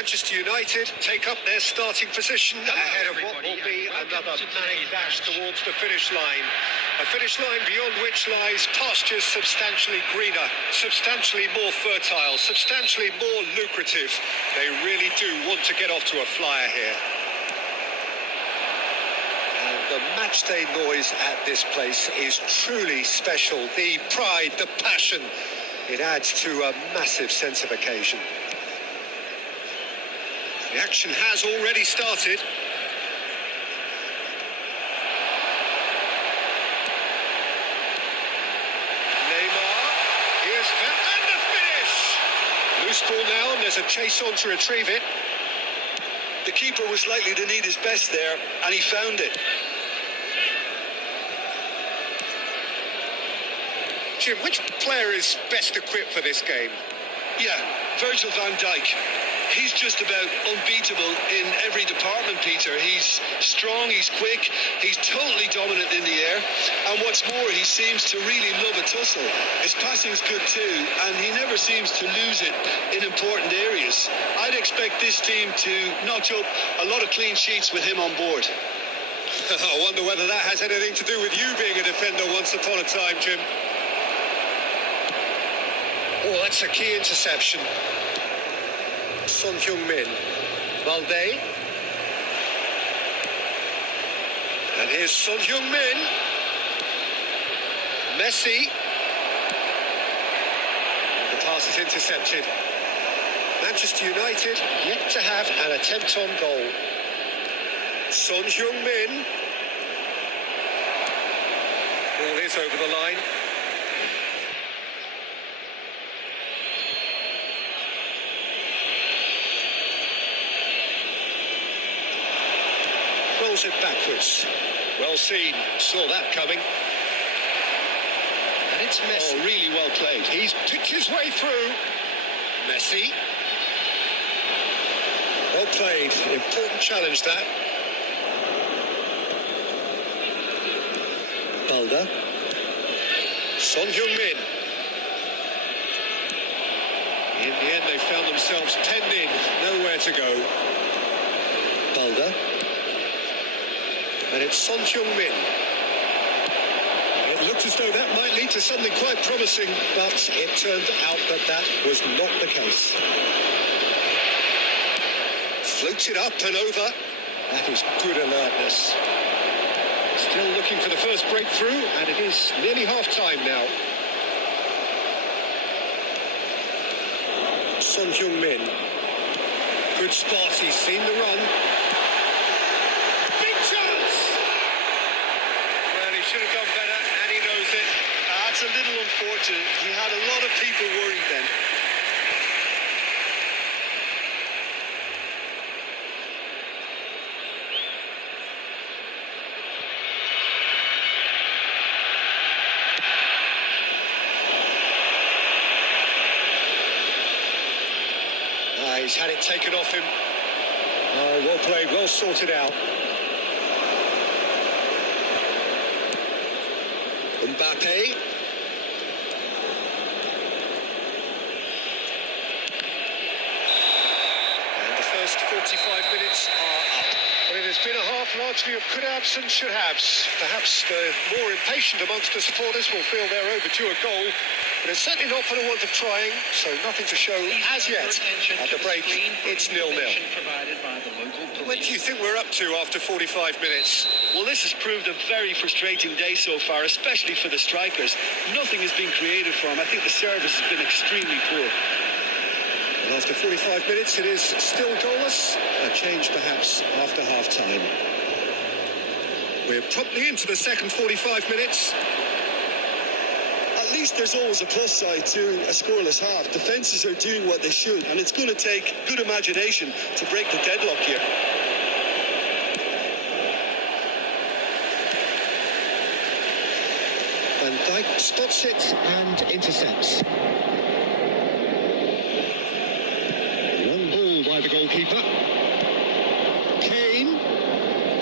Manchester United take up their starting position ahead of what will be another manic dash towards the finish line. A finish line beyond which lies pastures substantially greener, substantially more fertile, substantially more lucrative. They really do want to get off to a flyer here. And the matchday noise at this place is truly special. The pride, the passion, it adds to a massive sense of occasion. The action has already started. Neymar, here's and the finish! Loose ball now, and there's a chase on to retrieve it. The keeper was likely to need his best there, and he found it. Jim, which player is best equipped for this game? Yeah, Virgil van Dijk. He's just about unbeatable in every department, Peter. He's strong, he's quick, he's totally dominant in the air. And what's more, he seems to really love a tussle. His passing's good too, and he never seems to lose it in important areas. I'd expect this team to notch up a lot of clean sheets with him on board. I wonder whether that has anything to do with you being a defender once upon a time, Jim. Oh, that's a key interception. Son Heung-min, Valde, and here's Son Heung-min, Messi, the pass is intercepted. Manchester United yet to have an attempt on goal. Son Heung-min, ball is over the line. Rolls it backwards. Well seen. Saw that coming. And it's Messi. Oh, really well played. He's picked his way through. Messi. Well played. Important challenge, that. Balda. Son Heung-min. In the end, they found themselves penned in. Nowhere to go. Balda. And it's Son Heung-min. It looked as though that might lead to something quite promising, but it turned out that that was not the case. Floats it up and over. That is good alertness. Still looking for the first breakthrough, and it is nearly half-time now. Son Heung-min. Good spot, he's seen the run. Should have done better, and he knows it. That's a little unfortunate. He had a lot of people worried then. He's had it taken off him. Oh, well played, well sorted out. Mbappe. And the first 45 minutes are up. Well, it has been a half largely of could-haves and should-haves. Perhaps the more impatient amongst the supporters will feel they're overdue a goal, but it's certainly not for the want of trying, so nothing to show as yet. At the break, it's 0-0. What do you think we're up to after 45 minutes? Well, this has proved a very frustrating day so far, especially for the strikers. Nothing has been created for them. I think the service has been extremely poor. And after 45 minutes, it is still goalless. A change, perhaps, after half-time. We're promptly into the second 45 minutes. At least there's always a plus side to a scoreless half. Defences are doing what they should, and it's going to take good imagination to break the deadlock here. Van Dijk spots it and intercepts. Long ball by the goalkeeper. Kane.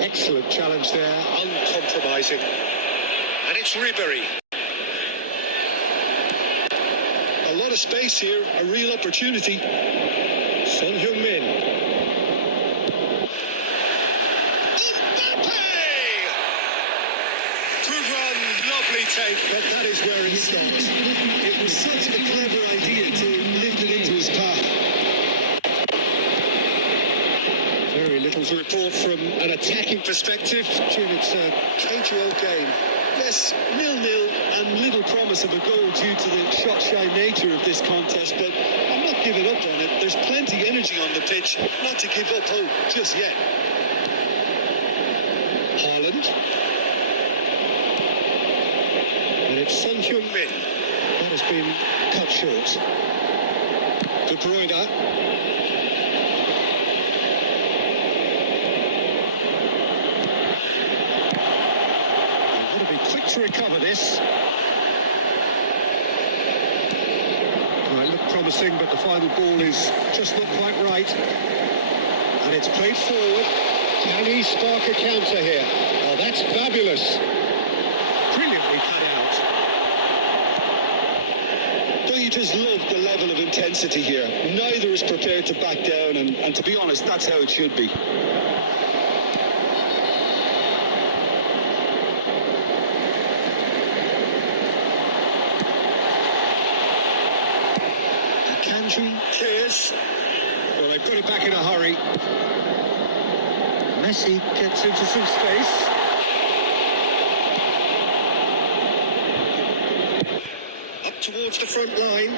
Excellent challenge there, uncompromising. And it's Ribery. A lot of space here, a real opportunity. Son Heung-min. lovely take, but that is where it stopped. It was such a clever idea to lift it into his path. Very little to report from an attacking perspective. Jim, it's a cagey old game. Yes, 0-0 and little promise of a goal due to the shot-shy nature of this contest, but I'm not giving up on it. There's plenty energy on the pitch, not to give up hope just yet. Haaland. And it's Son Heung-min. That has been cut short. De Bruyne. To recover this. Well, it looked promising, but the final ball is just not quite right. And it's played forward. Can he spark a counter here? Oh, that's fabulous. Brilliantly cut out. Don't you just love the level of intensity here? Neither is prepared to back down, and to be honest, that's how it should be. Clears. Well, they've got it back in a hurry. Messi gets into some space. Up towards the front line.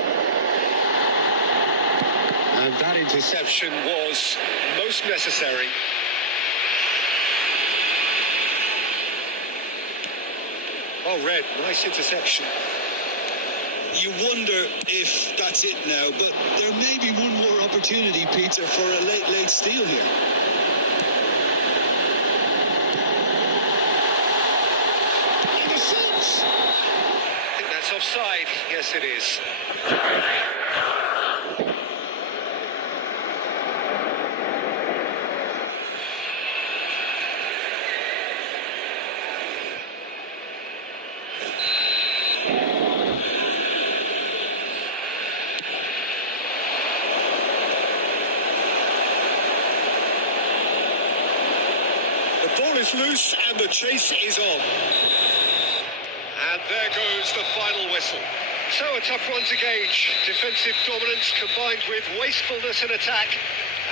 And that interception was most necessary. Oh, Red, nice interception. You wonder if that's it now, but there may be one more opportunity, Peter, for a late steal here. And the shot! I think that's offside. Yes, it is. The ball is loose and the chase is on. And there goes the final whistle. So a tough one to gauge. Defensive dominance combined with wastefulness in attack,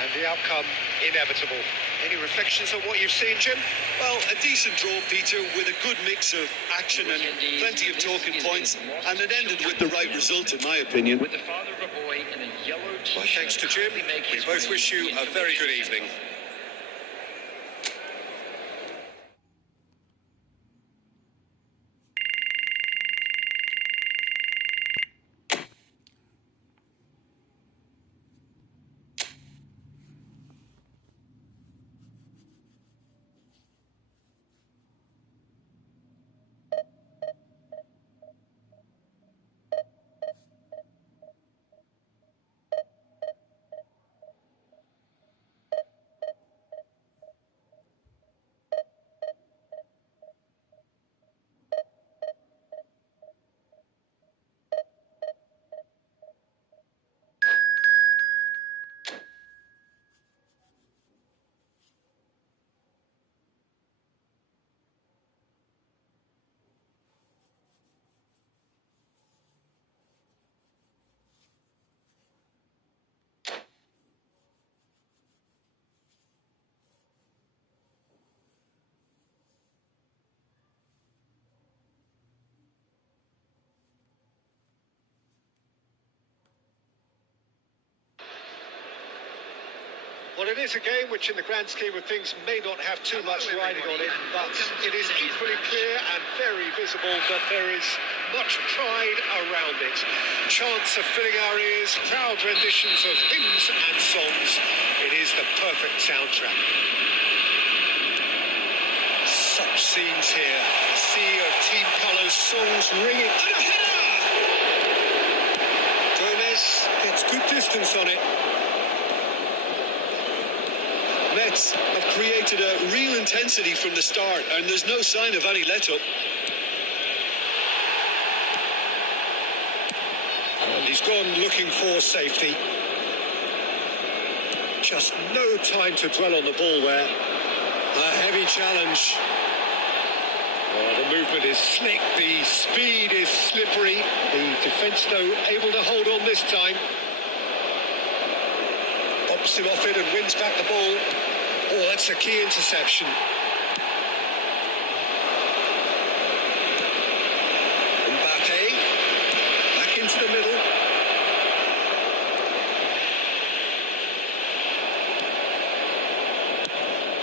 and the outcome inevitable. Any reflections on what you've seen, Jim? Well, a decent draw, Peter, with a good mix of action and plenty of talking points, and it ended with the right result, in my opinion. With the father of a boy in a yellow t-shirt. Well, thanks to Jim. We both wish you a very good evening. Well, it is a game which in the grand scheme of things may not have too much riding on it, but it is equally clear and very visible that there is much pride around it. Chants are filling our ears, proud renditions of hymns and songs. It is the perfect soundtrack. Such scenes here. A sea of team colours, songs ringing. And a header! Gomez gets good distance on it. Mets have created a real intensity from the start, and there's no sign of any let-up. And he's gone looking for safety. Just no time to dwell on the ball there. A heavy challenge. Oh, the movement is slick. The speed is slippery. The defence, though, able to hold on this time. Pops him off it and wins back the ball. Oh, that's a key interception. Mbappe, back into the middle.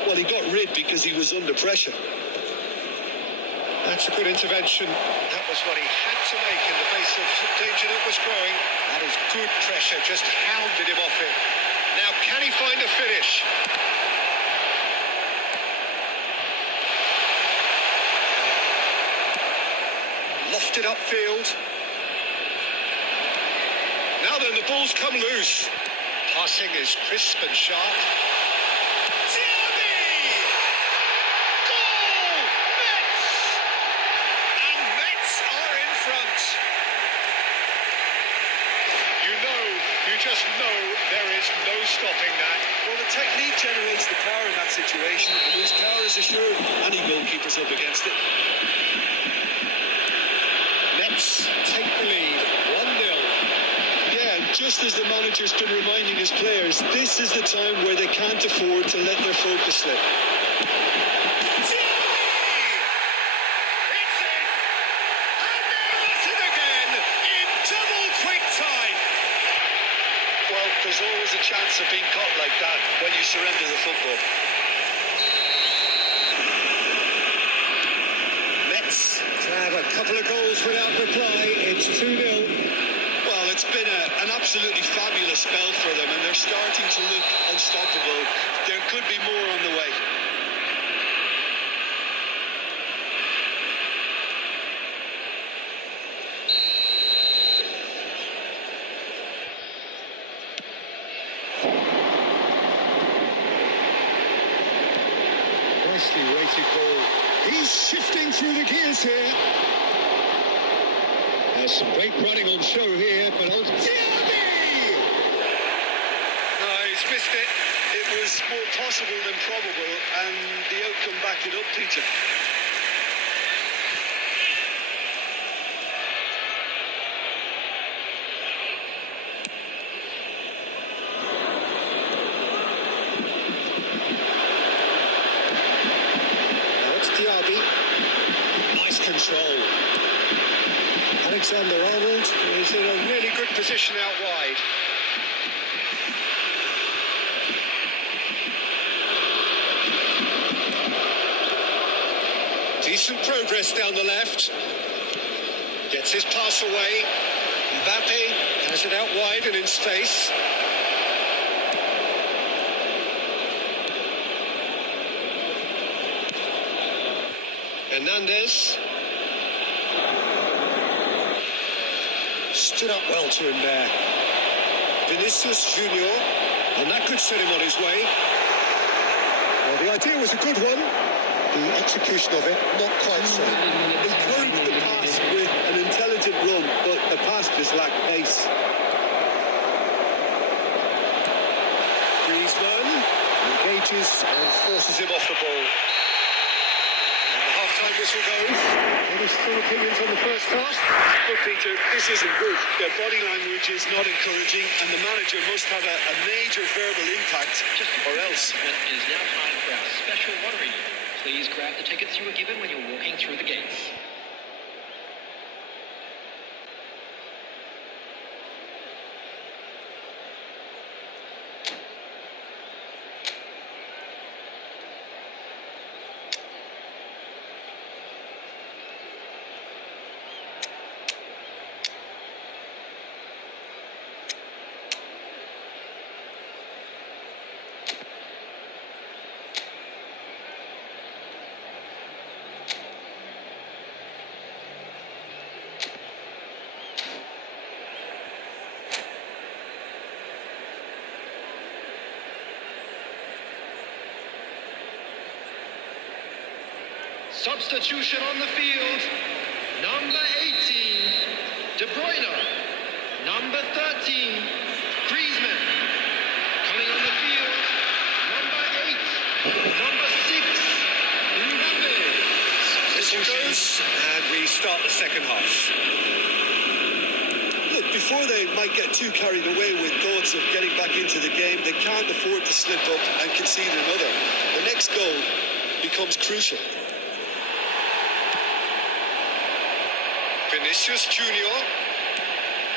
Well, he got rid because he was under pressure. That's a good intervention. That was what he had to make in the face of danger that was growing. That is good pressure, just hounded him off it. Now, can he find a finish? Lofted upfield. Now then, the ball's come loose. Passing is crisp and sharp. You just know there is no stopping that. Well, the technique generates the power in that situation, and whose power is assured any goalkeeper's up against it. Mets take the lead, 1-0. Yeah, and just as the manager's been reminding his players, this is the time where they can't afford to let their focus slip. There's always a chance of being caught like that when you surrender the football. Mets have a couple of goals without reply. It's 2-0. Well, it's been an absolutely fabulous spell for them, and they're starting to look unstoppable. There could be more on the way. Nicely weighted ball. He's shifting through the gears here. There's some great running on show here, but on Diaby! No, he's missed it. It was more possible than probable, and the outcome backed it up, Peter. Diaby, nice control. Alexander-Arnold is in a really good position out wide. Decent progress down the left. Gets his pass away. Mbappe has it out wide and in space. Hernandez stood up well to him there. Vinicius Junior, and that could set him on his way. Well, the idea was a good one. The execution of it, not quite so. He closed the pass with an intelligent run, but the pass just lacked pace. Griezmann engages and forces him off the ball. Half-time whistle goes. Any strong opinions on the first half? Well, Peter, this isn't good. Their body language is not encouraging, and the manager must have a major verbal impact, or else. It is now time for our special lottery. Please grab the tickets you were given when you were walking through the gates. Substitution on the field. Number 18, De Bruyne. Number 13, Griezmann. Coming on the field, number 8, number 6, Mbappe. This goes, and we start the second half. Look, before they might get too carried away with thoughts of getting back into the game, they can't afford to slip up and concede another. The next goal becomes crucial. Vinicius Junior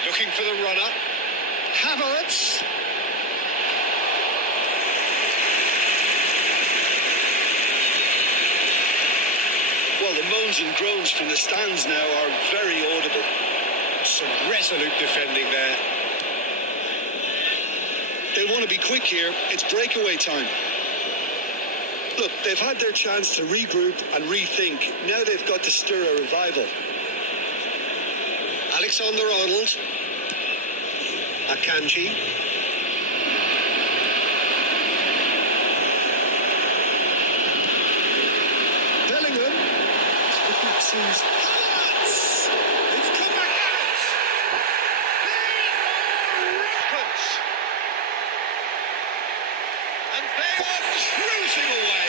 looking for the runner. Havertz. Well, the moans and groans from the stands now are very audible. Some resolute defending there. They want to be quick here. It's breakaway time. Look, they've had their chance to regroup and rethink. Now they've got to stir a revival. Alexander-Arnold. Akanji. Bellingham. Seems it's come back out. They are rampant. And they are cruising away.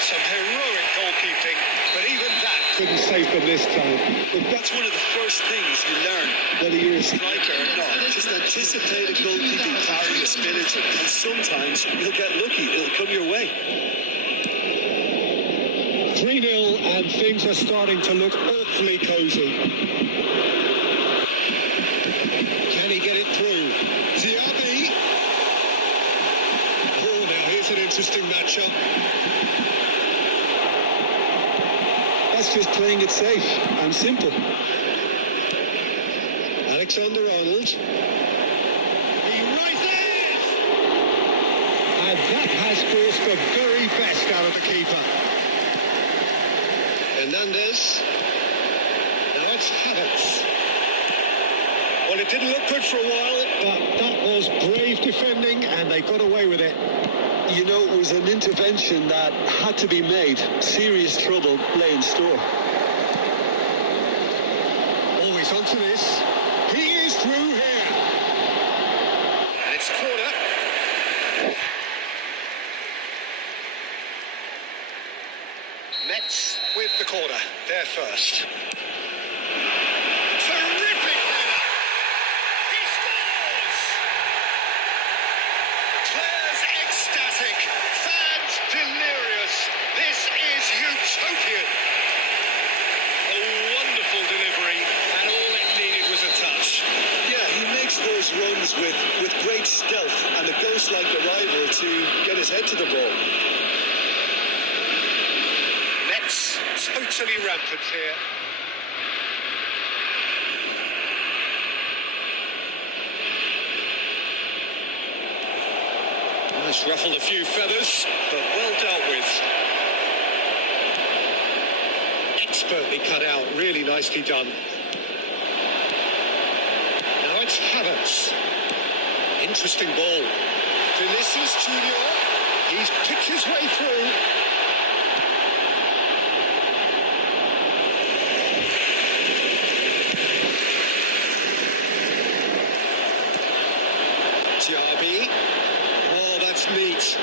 Some heroic goalkeeping, but even that couldn't save them this time. But that's one of the first things you learn, whether you're a striker or not. Just anticipate a goalkeeping clarity, ability, and sometimes you'll get lucky. It'll come your way. 3-0 and things are starting to look awfully cosy. Can he get it through? Diaby. Oh, now here's an interesting matchup. That's just playing it safe and simple. Alexander-Arnold. He rises! And that has forced the very best out of the keeper. Hernandez. Now it's Havertz. Well, it didn't look good for a while, but that was brave defending, and they got away with it. You know, it was an intervention that had to be made. Serious trouble lay in store. Always onto this. He is through here. And it's a corner. Mets with the corner. They're first. Terrific header. He scores! Players ecstatic. Fans delirious. This is utopian. A wonderful delivery, and all it needed was a touch. Yeah, he makes those runs with great stealth and a ghost-like arrival to get his head to the ball. Mets totally rampant here. It's ruffled a few feathers, but well dealt with. Expertly cut out, really nicely done. Now it's Havertz. Interesting ball. Vinicius Junior. He's picked his way through. Diaby. Oh, that's neat.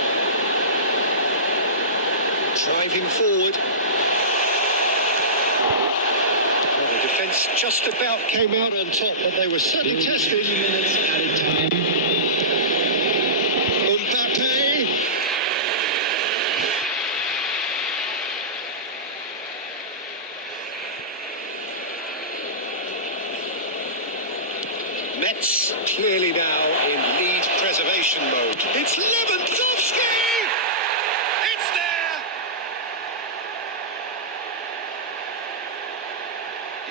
Driving forward. Well, the defence just about came out on top, but they were certainly tested. Minutes added time. Mbappe. Mets clearly now in lead preservation mode. It's Lewandowski! It's there!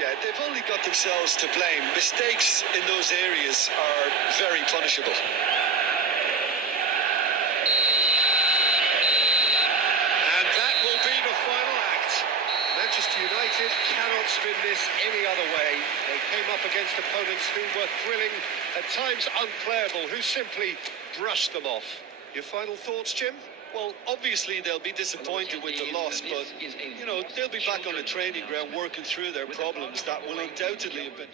Yeah, they've only got themselves to blame. Mistakes in those areas are very punishable. And that will be the final act. Manchester United cannot spin this any other way. They came up against opponents who were thrilling, at times unplayable, who simply brushed them off. Your final thoughts, Jim? Well, obviously they'll be disappointed with the loss, but, you know, they'll be back on the training ground working through their problems that will undoubtedly have been...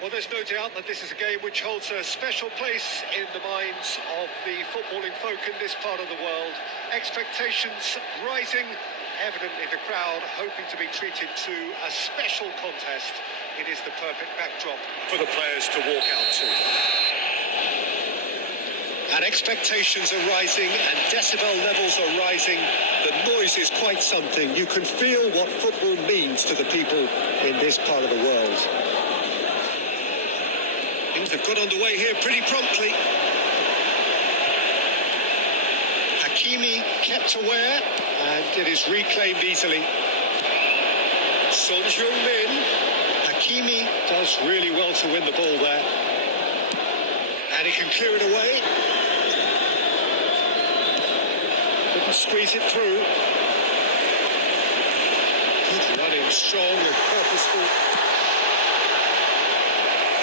Well, there's no doubt that this is a game which holds a special place in the minds of the footballing folk in this part of the world. Expectations rising, evidently the crowd hoping to be treated to a special contest. It is the perfect backdrop for the players to walk out to. And expectations are rising and decibel levels are rising. The noise is quite something. You can feel what football means to the people in this part of the world. Things have got underway here pretty promptly. Hakimi kept aware and it is reclaimed easily. Son Heung-min. Hakimi does really well to win the ball there. And he can clear it away. Couldn't squeeze it through. Good running, strong and purposeful.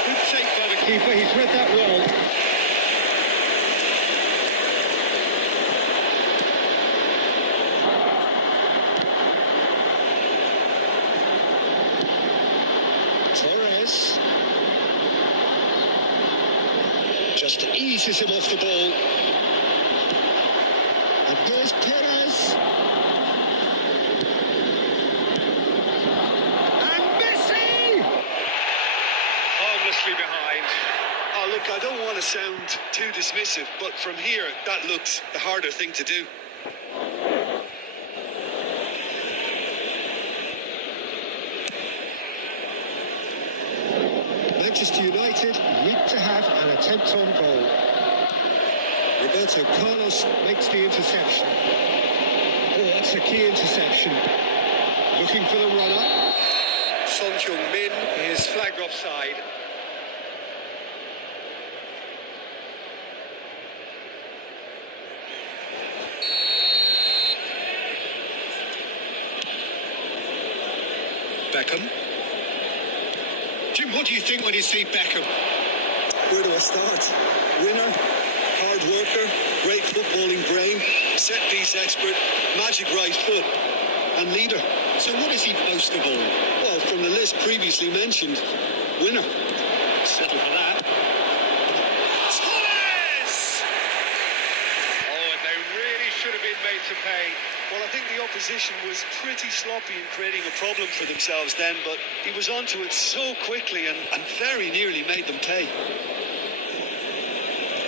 Good take by the keeper, he's read that well. Torres just eases him off the ball. And here's Perez. And Messi! Harmlessly behind. Oh, look, I don't want to sound too dismissive, but from here, that looks the harder thing to do. Manchester United need to have an attempt on goal. Roberto Carlos makes the interception. Oh, that's a key interception. Looking for the runner. Son Heung-min is flagged offside. Beckham. Jim, what do you think when you see Beckham? Where do I start? Winner, hard worker, great footballing brain, set-piece expert, magic right foot, and leader. So what is he most of all? Well, from the list previously mentioned, winner. Settle for that. Torres! Oh, and they really should have been made to pay. Well, I think the opposition was pretty sloppy in creating a problem for themselves then, but he was onto it so quickly and very nearly made them pay.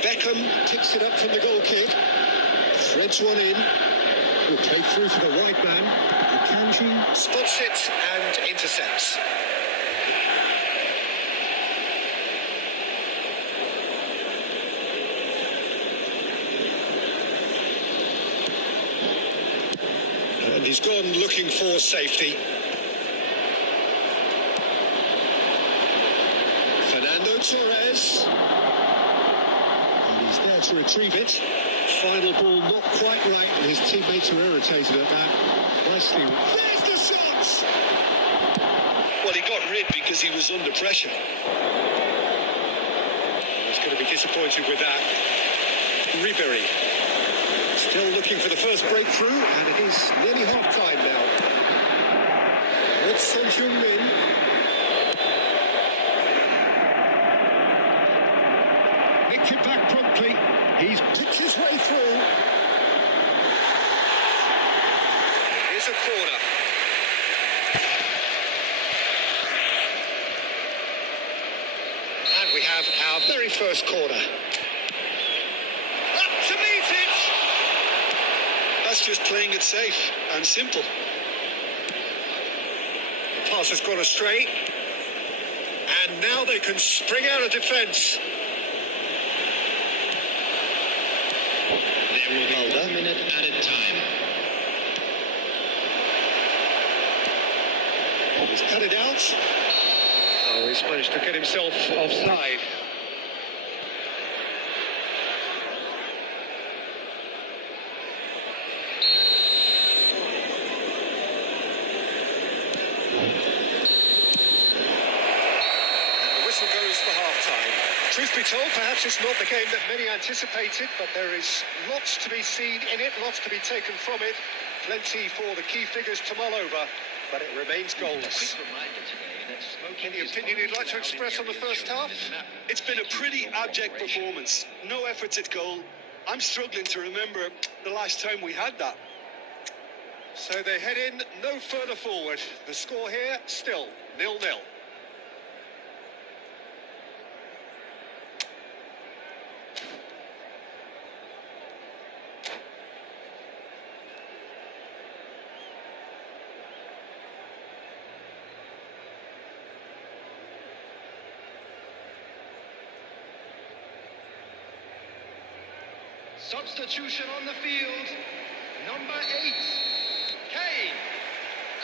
Beckham picks it up from the goal kick. Threads one in. Will play through to the right man. Akanji spots it and intercepts. And he's gone looking for safety. Fernando Torres. And he's there to retrieve it. Final ball not quite right, and his teammates are irritated at that. Nicely. There's the shot! Well, he got rid because he was under pressure. He's going to be disappointed with that. Ribery. Still looking for the first breakthrough, and it is nearly half-time now. It's Son Heung-min. Nicked it back promptly. He's picked his way through. Here's a corner. And we have our very first corner. Up to meet it! That's just playing it safe and simple. The pass has gone astray. And now they can spring out of defence. There will be 1 minute added time. He's cut it out. Oh, he's managed to get himself offside. Truth be told, perhaps it's not the game that many anticipated, but there is lots to be seen in it, lots to be taken from it. Plenty for the key figures to mull over. but it remains goals. Any opinion you'd like to express on the first half? It's been a pretty abject performance. No efforts at goal. I'm struggling to remember the last time we had that. So they head in no further forward. The score here still 0-0. Substitution on the field. Number 8, Kane.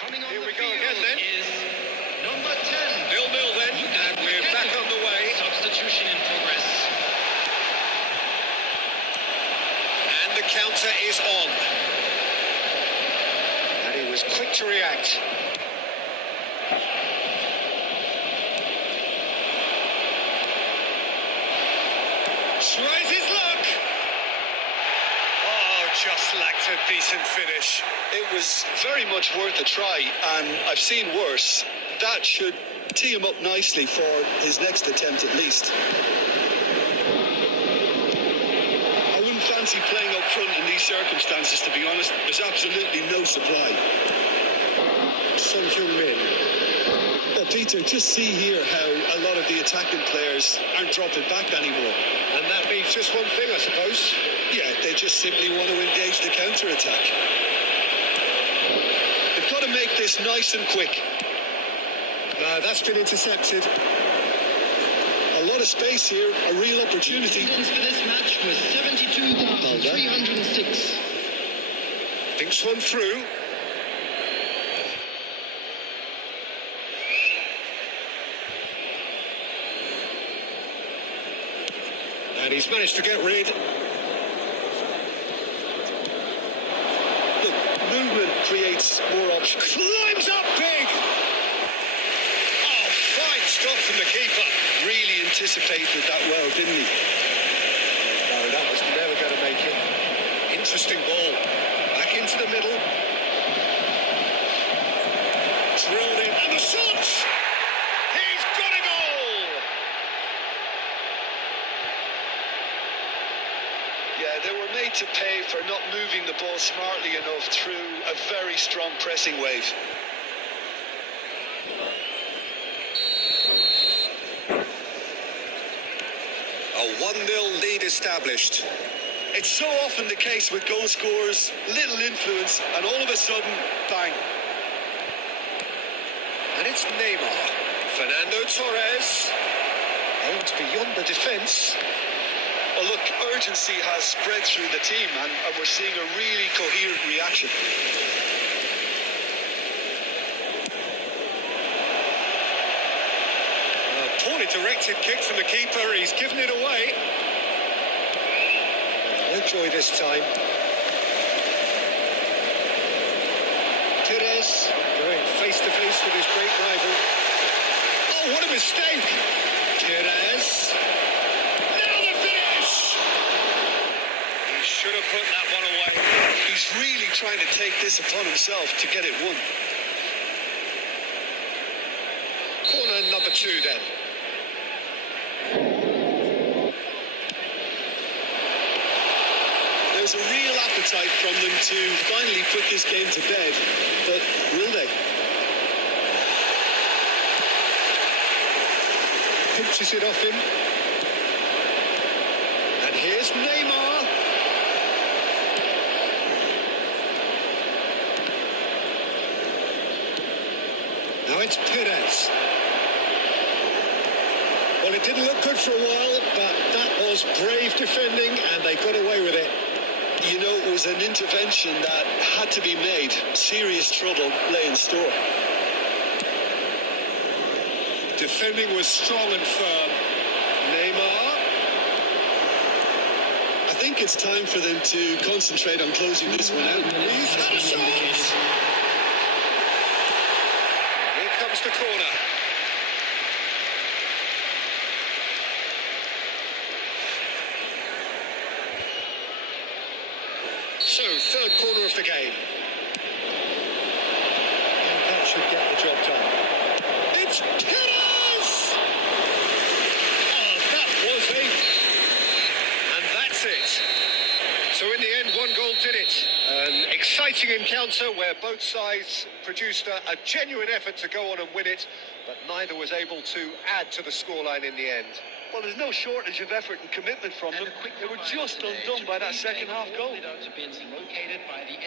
Coming on Here the we go field again, then. is number 10. 0-0 then, and we're back on the way. Substitution in progress. And the counter is on. And he was quick to react. Tries his luck. Oh, just lacked a decent finish. It was very much worth a try, and I've seen worse. That should tee him up nicely for his next attempt at least. I wouldn't fancy playing up front in these circumstances, to be honest. There's absolutely no supply. So Heung-min. Well, Peter, just see here how a lot of the attacking players aren't dropping back anymore. And that means just one thing, I suppose. Yeah, they just simply want to engage the counter-attack. They've got to make this nice and quick. No, that's been intercepted. A lot of space here, a real opportunity. Attendance for this match was 72,306. Thinks one through. And he's managed to get rid. Look, movement creates more options. Climbs up big. Oh, fine stop from the keeper. Really anticipated that well, didn't he? No, that was never going to make it. Interesting ball. Back into the middle. Drilled in. And the shot! He's got a goal! Yeah, they were made to pay for not moving the ball smartly enough through a very strong pressing wave. A 1-0 lead established. It's so often the case with goal scorers, little influence, and all of a sudden, bang. And it's Neymar. Fernando Torres. Aimed beyond the defence. Well, look, urgency has spread through the team, and we're seeing a really coherent reaction. A poorly directed kick from the keeper. He's given it away. No joy this time. Torres going face to face with his great rival. Oh, what a mistake! Torres. Now the finish! He should have put that one away. He's really trying to take this upon himself to get it won. Corner number 2 then. There's a real appetite from them to finally put this game to bed, but will they? Pinches it off him. And here's Neymar. Now it's Perez. Well, it didn't look good for a while, but that was brave defending, and they got away with it. You know, it was an intervention that had to be made. Serious trouble lay in store. Defending was strong and firm. Neymar. I think it's time for them to concentrate on closing this one out. He's had a shot. Here comes the corner. So, third corner of the game. And that should get the job done. It's Pires! Oh, that was a... And that's it. So in the end, one goal did it. An exciting encounter where both sides produced a genuine effort to go on and win it, but neither was able to add to the scoreline in the end. Well, there's no shortage of effort and commitment from them. They were just undone by that second half goal.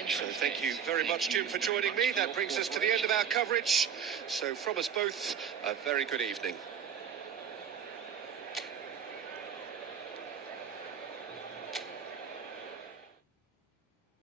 So thank you very much, Jim, for joining me. That brings us to the end of our coverage. So from us both, a very good evening.